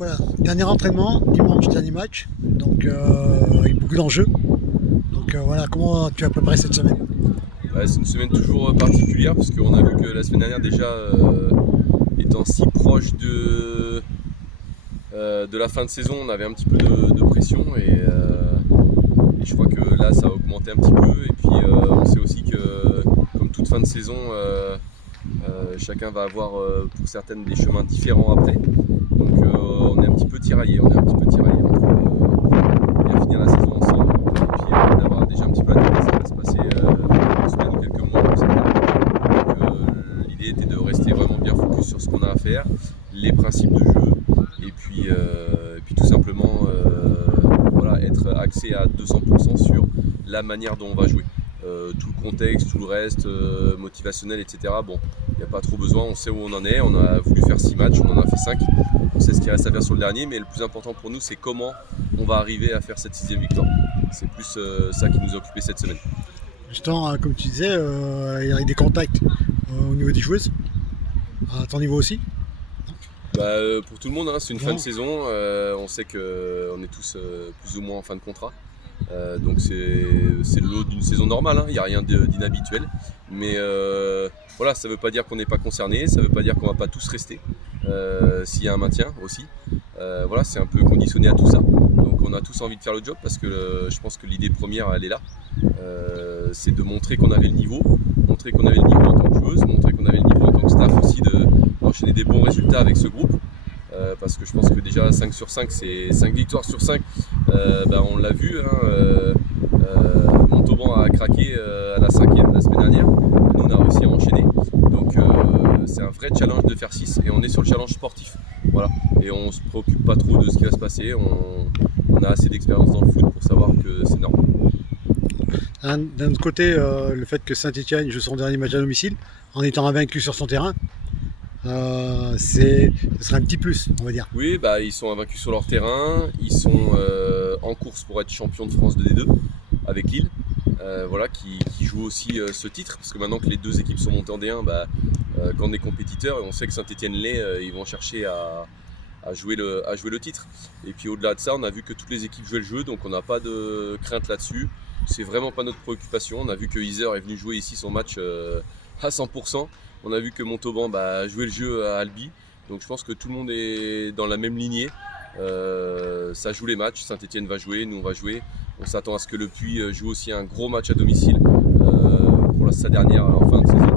Voilà, dernier entraînement, dimanche, dernier match, donc avec beaucoup d'enjeux. Donc voilà, comment tu as préparé cette semaine? Ouais, c'est une semaine toujours particulière parce qu'on a vu que la semaine dernière déjà, étant si proche de la fin de saison, on avait un petit peu de pression et je crois que là ça a augmenté un petit peu. Et puis on sait aussi que comme toute fin de saison, chacun va avoir pour certaines des chemins différents après. Donc on est un petit peu tiraillé, entre bien finir la saison ensemble et puis d'avoir déjà un petit peu la tête à ce qui va se passer quelques semaines ou quelques mois pour certains. Donc l'idée était de rester vraiment bien focus sur ce qu'on a à faire, les principes de jeu et puis tout simplement voilà, être axé à 200% sur la manière dont on va jouer. Tout le contexte, tout le reste, motivationnel, etc. Bon, il n'y a pas trop besoin, on sait où on en est, on a voulu faire 6 matchs, on en a fait 5, on sait ce qu'il reste à faire sur le dernier, mais le plus important pour nous c'est comment on va arriver à faire cette 6e victoire. C'est plus ça qui nous a occupé cette semaine. Justement, comme tu disais, il y a des contacts au niveau des joueuses, à ton niveau aussi. Pour tout le monde, hein, c'est une fin de saison, on sait qu'on est tous plus ou moins en fin de contrat. Donc c'est le lot d'une saison normale, hein. Il n'y a rien d'inhabituel. Mais voilà, ça ne veut pas dire qu'on n'est pas concerné, ça ne veut pas dire qu'on ne va pas tous rester s'il y a un maintien aussi. Voilà, c'est un peu conditionné à tout ça. Donc on a tous envie de faire le job parce que je pense que l'idée première elle est là. C'est de montrer qu'on avait le niveau, montrer qu'on avait le niveau en tant que joueuse, montrer qu'on avait le niveau en tant que staff aussi, d'enchaîner des bons résultats avec ce groupe. Parce que je pense que déjà 5 sur 5, c'est 5 victoires sur 5, on l'a vu, hein, Montauban a craqué à la 5e la semaine dernière, nous on a réussi à enchaîner, donc c'est un vrai challenge de faire 6 et on est sur le challenge sportif, voilà, et on se préoccupe pas trop de ce qui va se passer, on a assez d'expérience dans le foot pour savoir que c'est normal. D'un autre côté, le fait que Saint-Etienne joue son dernier match à domicile, en étant invaincu sur son terrain, ce serait un petit plus, on va dire. Oui, ils sont invaincus sur leur terrain, ils sont en course pour être champion de France de D2 avec Lille, voilà, qui joue aussi ce titre, parce que maintenant que les deux équipes sont montées en D1, quand on est compétiteur, on sait que Saint-Etienne l'est, ils vont chercher à jouer le titre. Et puis au-delà de ça, on a vu que toutes les équipes jouaient le jeu, donc on n'a pas de crainte là-dessus. C'est vraiment pas notre préoccupation. On a vu que Yzeure est venu jouer ici son match à 100%. On a vu que Montauban jouait le jeu à Albi. Donc je pense que tout le monde est dans la même lignée. Ça joue les matchs. Saint-Etienne va jouer, nous on va jouer. On s'attend à ce que le Puy joue aussi un gros match à domicile pour sa dernière en fin de saison.